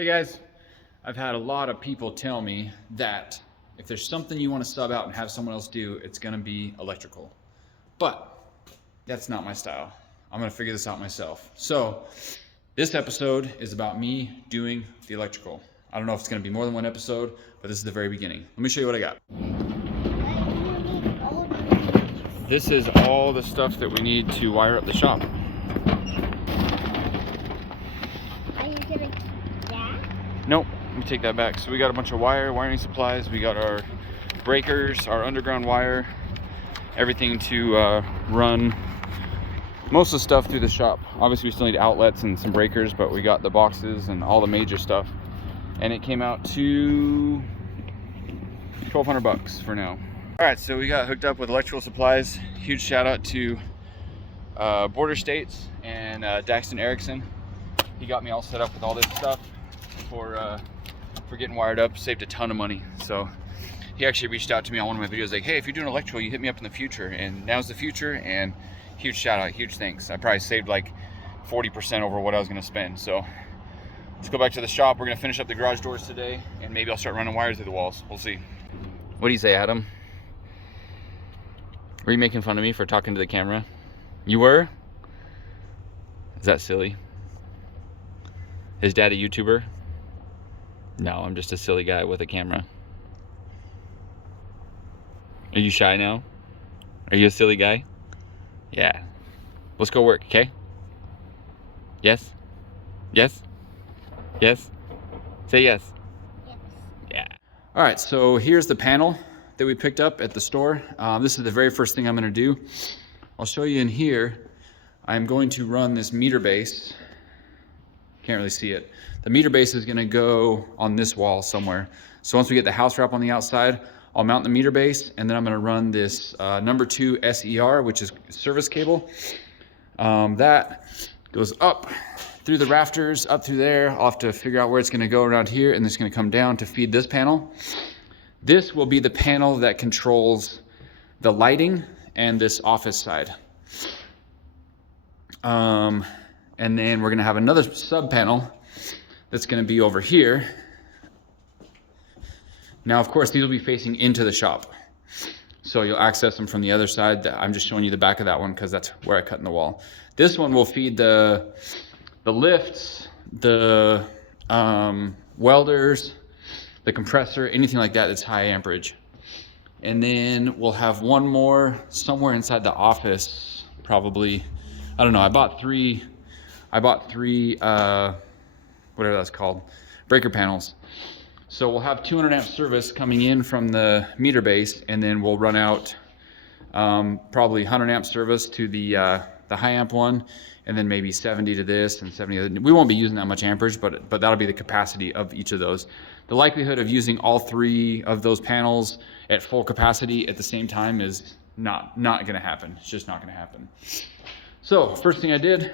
Hey guys, I've had a lot of people tell me that if there's something you want to sub out and have someone else do, it's going to be electrical. But that's not my style. I'm going to figure this out myself. So this episode is about me doing the electrical. I don't know if it's going to be more than one episode, but this is the very beginning. Let me show you what I got. This is all the stuff that we need to wire up the shop. Nope, let me take that back. So we got a bunch of wiring supplies. We got our breakers, our underground wire, everything to run most of the stuff through the shop. Obviously we still need outlets and some breakers, but we got the boxes and all the major stuff. And it came out to $1,200 for now. All right, so we got hooked up with electrical supplies. Huge shout out to Border States and Daxton Erickson. He got me all set up with all this stuff for getting wired up, saved a ton of money. So he actually reached out to me on one of my videos like, hey, if you're doing electrical, you hit me up in the future. And now's the future, and huge shout out, huge thanks. I probably saved like 40% over what I was gonna spend. So let's go back to the shop. We're gonna finish up the garage doors today, and maybe I'll start running wires through the walls. We'll see. What do you say, Adam? Were you making fun of me for talking to the camera? You were? Is that silly? Is Dad a YouTuber? No, I'm just a silly guy with a camera. Are you shy now? Are you a silly guy? Yeah. Let's go work, okay? Yes? Yes? Yes? Say yes. Yes. Yeah. All right, so here's the panel that we picked up at the store. This is the very first thing I'm gonna do. I'll show you in here. I'm going to run this meter base. Can't really see it. The meter base is gonna go on this wall somewhere. So once we get the house wrap on the outside, I'll mount the meter base, and then I'm gonna run this number 2 SER, which is service cable. That goes up through the rafters, up through there. I'll have to figure out where it's gonna go around here, and it's gonna come down to feed this panel. This will be the panel that controls the lighting and this office side. And then we're gonna have another sub panel that's gonna be over here. Now, of course, these will be facing into the shop. So you'll access them from the other side. I'm just showing you the back of that one because that's where I cut in the wall. This one will feed the lifts, the welders, the compressor, anything like that that's high amperage. And then we'll have one more somewhere inside the office, probably. I don't know, I bought three, whatever that's called, breaker panels. So we'll have 200 amp service coming in from the meter base, and then we'll run out probably 100 amp service to the high amp one, and then maybe 70 to this and 70 other. We won't be using that much amperage, but that'll be the capacity of each of those. The likelihood of using all 3 of those panels at full capacity at the same time is not gonna happen. It's just not gonna happen. So first thing I did,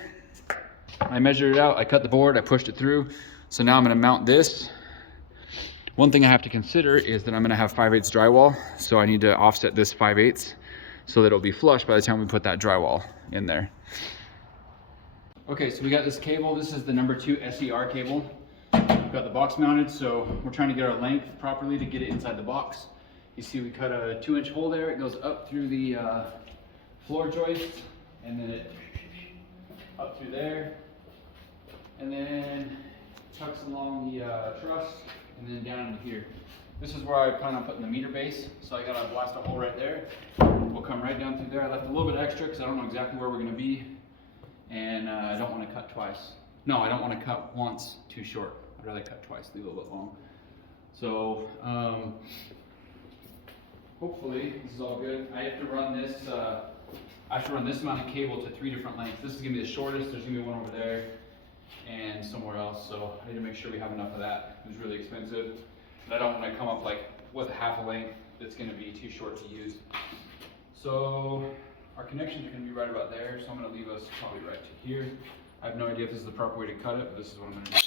I measured it out, I cut the board, I pushed it through. So now I'm gonna mount this. One thing I have to consider is that I'm gonna have 5/8 drywall. So I need to offset this 5/8 so that it'll be flush by the time we put that drywall in there. Okay, so we got this cable. This is the number 2 SER cable. We've got the box mounted, so we're trying to get our length properly to get it inside the box. You see we cut a 2-inch hole there. It goes up through the floor joist, and then it up through there, and then tucks along the truss, and then down into here. This is where I plan on putting the meter base, so I gotta blast a hole right there. We'll come right down through there. I left a little bit extra because I don't know exactly where we're gonna be, and I don't want to cut twice. No, I don't want to cut once too short. I'd rather cut twice, leave a little bit long. So hopefully this is all good. I have to run this. I have to run this amount of cable to 3 different lengths. This is gonna be the shortest. There's gonna be one over there and somewhere else. So I need to make sure we have enough of that. It was really expensive. And I don't want to come up like with a half a length that's gonna be too short to use. So our connections are gonna be right about there. So I'm gonna leave us probably right to here. I have no idea if this is the proper way to cut it, but this is what I'm gonna do.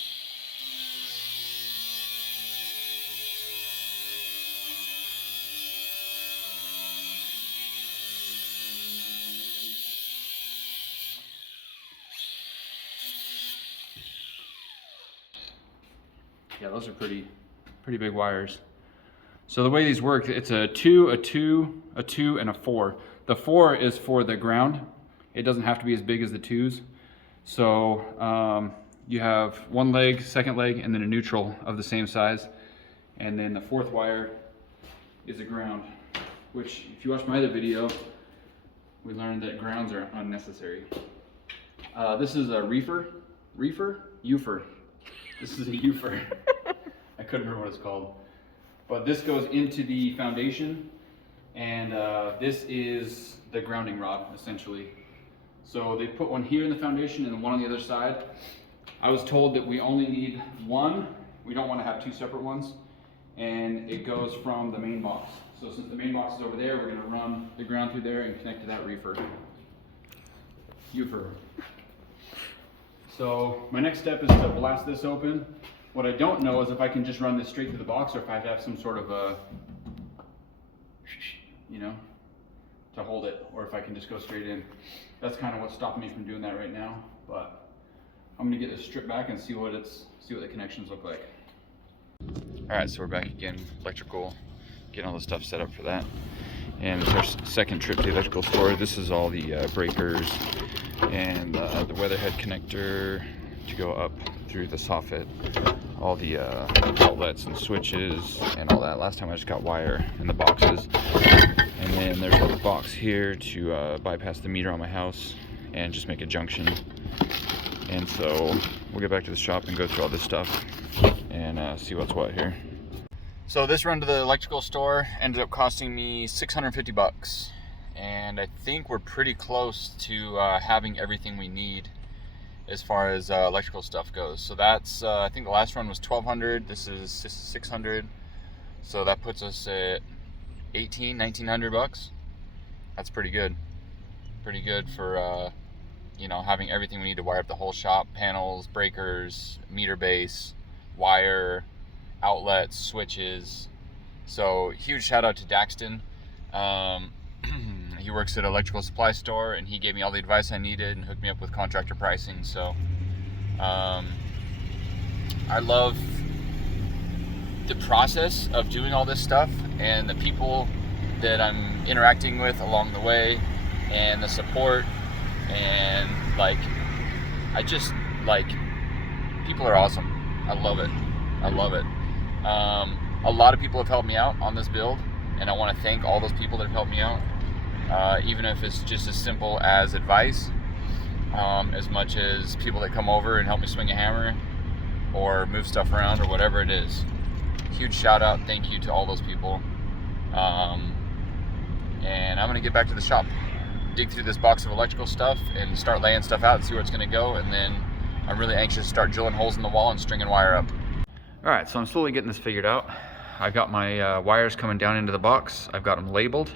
Yeah, those are pretty big wires. So the way these work, it's a 2, a 2, a 2, and a 4. The 4 is for the ground. It doesn't have to be as big as the 2s. So you have one leg, second leg, and then a neutral of the same size. And then the 4th wire is a ground, which if you watch my other video, we learned that grounds are unnecessary. This is a reefer. Ufer. This is a ufer. I couldn't remember what it's called. But this goes into the foundation, and this is the grounding rod, essentially. So they put one here in the foundation and one on the other side. I was told that we only need one. We don't want to have 2 separate ones. And it goes from the main box. So since the main box is over there, we're going to run the ground through there and connect to that reefer. Ufer. So my next step is to blast this open. What I don't know is if I can just run this straight through the box, or if I have to have some sort of a, you know, to hold it, or if I can just go straight in. That's kind of what's stopping me from doing that right now. But I'm gonna get this stripped back and see what the connections look like. All right, so we're back again, electrical, getting all the stuff set up for that. And it's our second trip to the electrical store. This is all the breakers and the weatherhead connector to go up through the soffit, all the outlets and switches and all that. Last time I just got wire in the boxes. And then there's a box here to bypass the meter on my house and just make a junction. And so we'll get back to the shop and go through all this stuff and see what's what here. So this run to the electrical store ended up costing me 650 bucks. And I think we're pretty close to having everything we need as far as electrical stuff goes. So that's, I think the last run was 1,200, this is 600. So that puts us at 1,900 bucks. That's pretty good. Pretty good for, you know, having everything we need to wire up the whole shop. Panels, breakers, meter base, wire, outlets, switches. So huge shout out to Daxton. He works at an electrical supply store, and he gave me all the advice I needed and hooked me up with contractor pricing. So I love the process of doing all this stuff and the people that I'm interacting with along the way and the support, and like I just like, people are awesome. I love it. I love it. A lot of people have helped me out on this build, and I want to thank all those people that have helped me out. Even if it's just as simple as advice, as much as people that come over and help me swing a hammer or move stuff around or whatever it is. Huge shout out, thank you to all those people. And I'm gonna get back to the shop, dig through this box of electrical stuff and start laying stuff out and see where it's gonna go. And then I'm really anxious to start drilling holes in the wall and stringing wire up. All right, so I'm slowly getting this figured out. I've got my wires coming down into the box. I've got them labeled.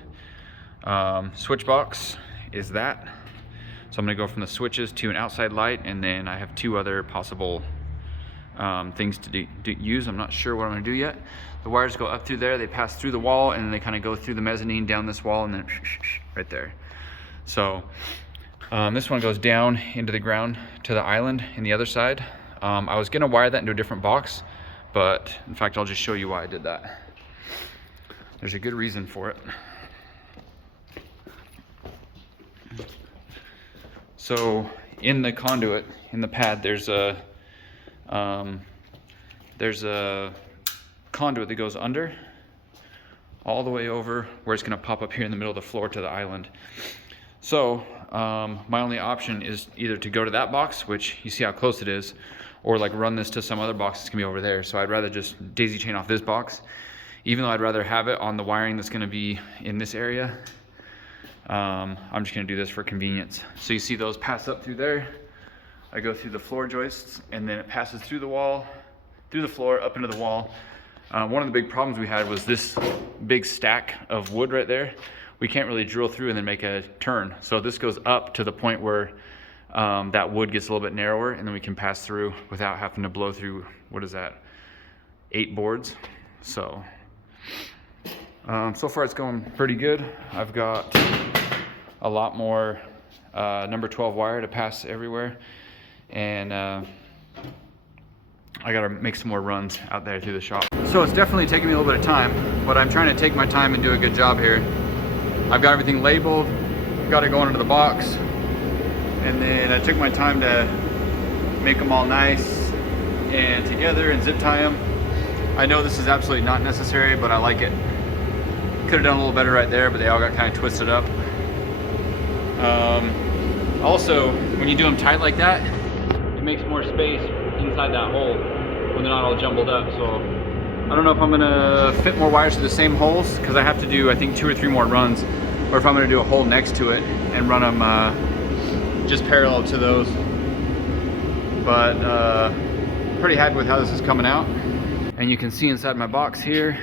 Switch box is that. So I'm gonna go from the switches to an outside light, and then I have 2 other possible things to use. I'm not sure what I'm gonna do yet. The wires go up through there, they pass through the wall, and then they kind of go through the mezzanine down this wall, and then right there. So this one goes down into the ground to the island in the other side. I was gonna wire that into a different box, but in fact I'll just show you why I did that. There's a good reason for it. So in the conduit, in the pad, there's a conduit that goes under all the way over where it's going to pop up here in the middle of the floor to the island. So my only option is either to go to that box, which you see how close it is, or like run this to some other box that's going to be over there. So I'd rather just daisy chain off this box, even though I'd rather have it on the wiring that's going to be in this area. I'm just gonna do this for convenience. So you see those pass up through there. I go through the floor joists, and then it passes through the wall, through the floor, up into the wall. One of the big problems we had was this big stack of wood right there. We can't really drill through and then make a turn. So this goes up to the point where that wood gets a little bit narrower, and then we can pass through without having to blow through, what is that, 8 boards. So so far it's going pretty good. I've got a lot more number 12 wire to pass everywhere, and I gotta make some more runs out there through the shop. So it's definitely taking me a little bit of time, but I'm trying to take my time and do a good job here. I've got everything labeled, got it going into the box, and then I took my time to make them all nice and together and zip tie them. I know this is absolutely not necessary, but I like it. Could have done a little better right there, but they all got kind of twisted up. Also, when you do them tight like that, it makes more space inside that hole when they're not all jumbled up. So I don't know if I'm gonna fit more wires through the same holes, because I have to do, I think, 2 or 3 more runs, or if I'm gonna do a hole next to it and run them just parallel to those. But pretty happy with how this is coming out. And you can see inside my box here,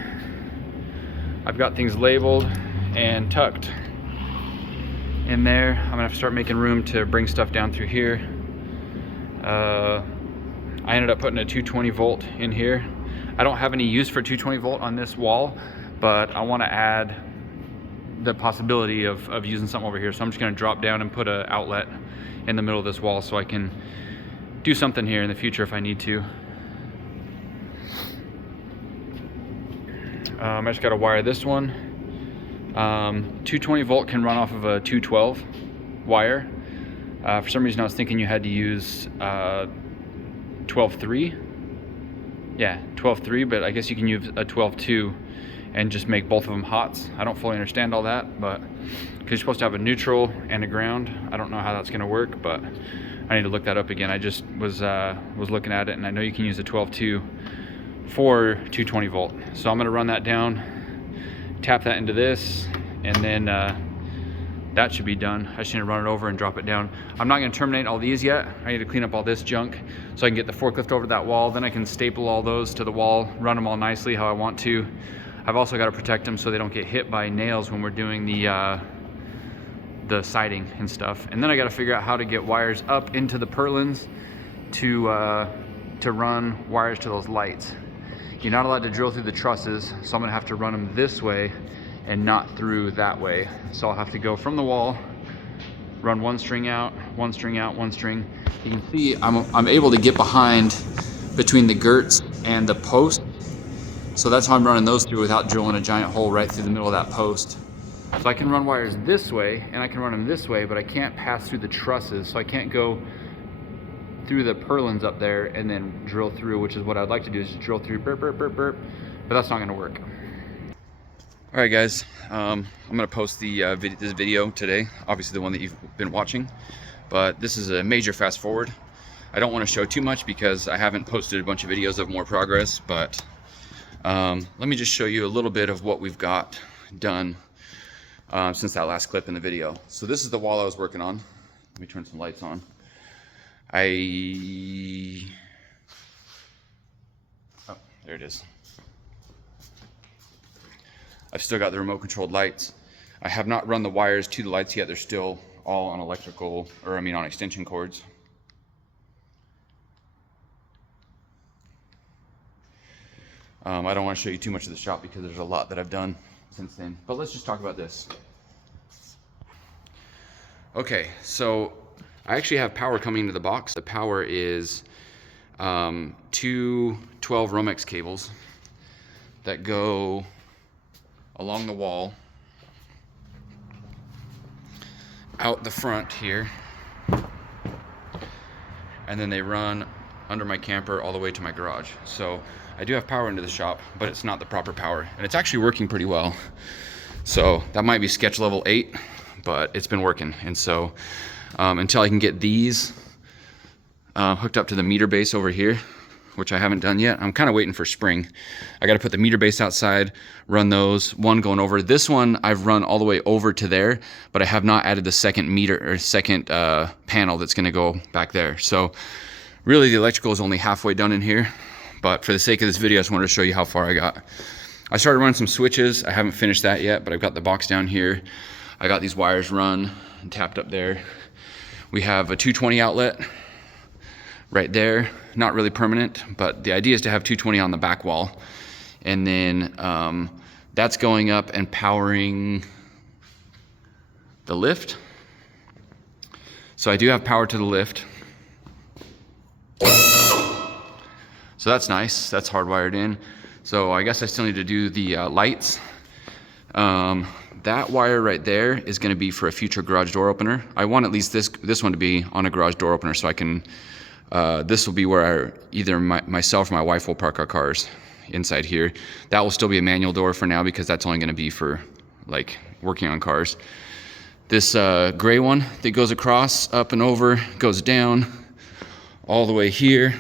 I've got things labeled and tucked in there. I'm gonna have to start making room to bring stuff down through here. I ended up putting a 220 volt in here. I don't have any use for 220 volt on this wall, but I want to add the possibility of using something over here. So I'm just going to drop down and put an outlet in the middle of this wall so I can do something here in the future if I need to. I just got to wire this one. 220 volt can run off of a 212 wire. For some reason I was thinking you had to use 12.3. Yeah, 12.3, but I guess you can use a 12.2 and just make both of them hots. I don't fully understand all that, but because you're supposed to have a neutral and a ground. I don't know how that's going to work, but I need to look that up again. I just was looking at it, and I know you can use a 12.2 for 220 volt. So I'm going to run that down, tap that into this, and then that should be done. I just need to run it over and drop it down. I'm not going to terminate all these yet. I need to clean up all this junk so I can get the forklift over that wall. Then I can staple all those to the wall, run them all nicely how I want to. I've also got to protect them so they don't get hit by nails when we're doing the siding and stuff. And then I got to figure out how to get wires up into the purlins to run wires to those lights. You're not allowed to drill through the trusses, so I'm going to have to run them this way and not through that way. So I'll have to go from the wall, run one string out, one string out, one string. You can see I'm able to get behind between the girts and the post. So that's how I'm running those through without drilling a giant hole right through the middle of that post. So I can run wires this way and I can run them this way, but I can't pass through the trusses. So I can't go through the purlins up there and then drill through, which is what I'd like to do, is just drill through, burp, burp, burp, burp, but that's not gonna work. All right, guys, I'm gonna post this video today, obviously the one that you've been watching, but this is a major fast forward. I don't want to show too much because I haven't posted a bunch of videos of more progress, but let me just show you a little bit of what we've got done since that last clip in the video. So this is the wall I was working on. Let me turn some lights on. Oh, there it is. I've still got the remote controlled lights. I have not run the wires to the lights yet. They're still all on on extension cords. I don't want to show you too much of the shop because there's a lot that I've done since then, but let's just talk about this. Okay, so I actually have power coming into the box. The power is 2 12 Romex cables that go along the wall, out the front here, and then they run under my camper all the way to my garage. So I do have power into the shop, but it's not the proper power, and it's actually working pretty well. So that might be sketch level 8, but it's been working. And so until I can get these hooked up to the meter base over here, which I haven't done yet, I'm kind of waiting for spring. I got to put the meter base outside, run those, one going over. This one I've run all the way over to there, but I have not added the second meter or second panel that's going to go back there. So really the electrical is only halfway done in here, but for the sake of this video I just wanted to show you how far I got. I started running some switches. I haven't finished that yet, but I've got the box down here. I got these wires run and tapped up there. We have a 220 outlet right there, not really permanent, but the idea is to have 220 on the back wall. And then that's going up and powering the lift. So I do have power to the lift. So that's nice, that's hardwired in. So I guess I still need to do the lights. That wire right there is gonna be for a future garage door opener. I want at least this one to be on a garage door opener so I can, this will be where either myself or my wife will park our cars inside here. That will still be a manual door for now because that's only gonna be for like working on cars. This gray one that goes across, up and over, goes down all the way here,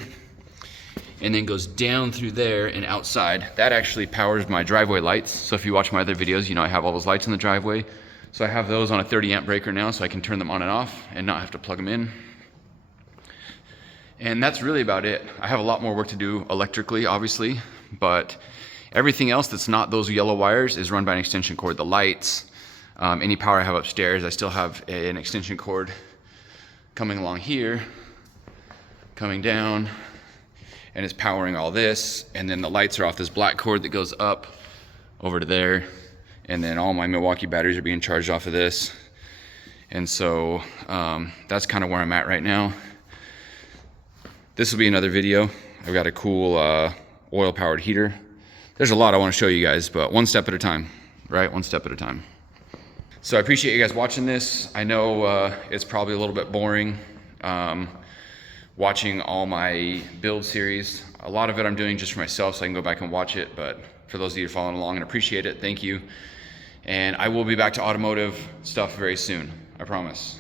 and then goes down through there and outside. That actually powers my driveway lights. So if you watch my other videos, you know I have all those lights in the driveway. So I have those on a 30 amp breaker now so I can turn them on and off and not have to plug them in. And that's really about it. I have a lot more work to do electrically, obviously, but everything else that's not those yellow wires is run by an extension cord. The lights, any power I have upstairs, I still have an extension cord coming along here, coming down, and it's powering all this. And then the lights are off this black cord that goes up over to there. And then all my Milwaukee batteries are being charged off of this. And so that's kind of where I'm at right now. This will be another video. I've got a cool oil powered heater. There's a lot I want to show you guys, but one step at a time, right? One step at a time. So I appreciate you guys watching this. I know it's probably a little bit boring. Watching all my build series. A lot of it I'm doing just for myself so I can go back and watch it, but for those of you following along and appreciate it, thank you. And I will be back to automotive stuff very soon, I promise.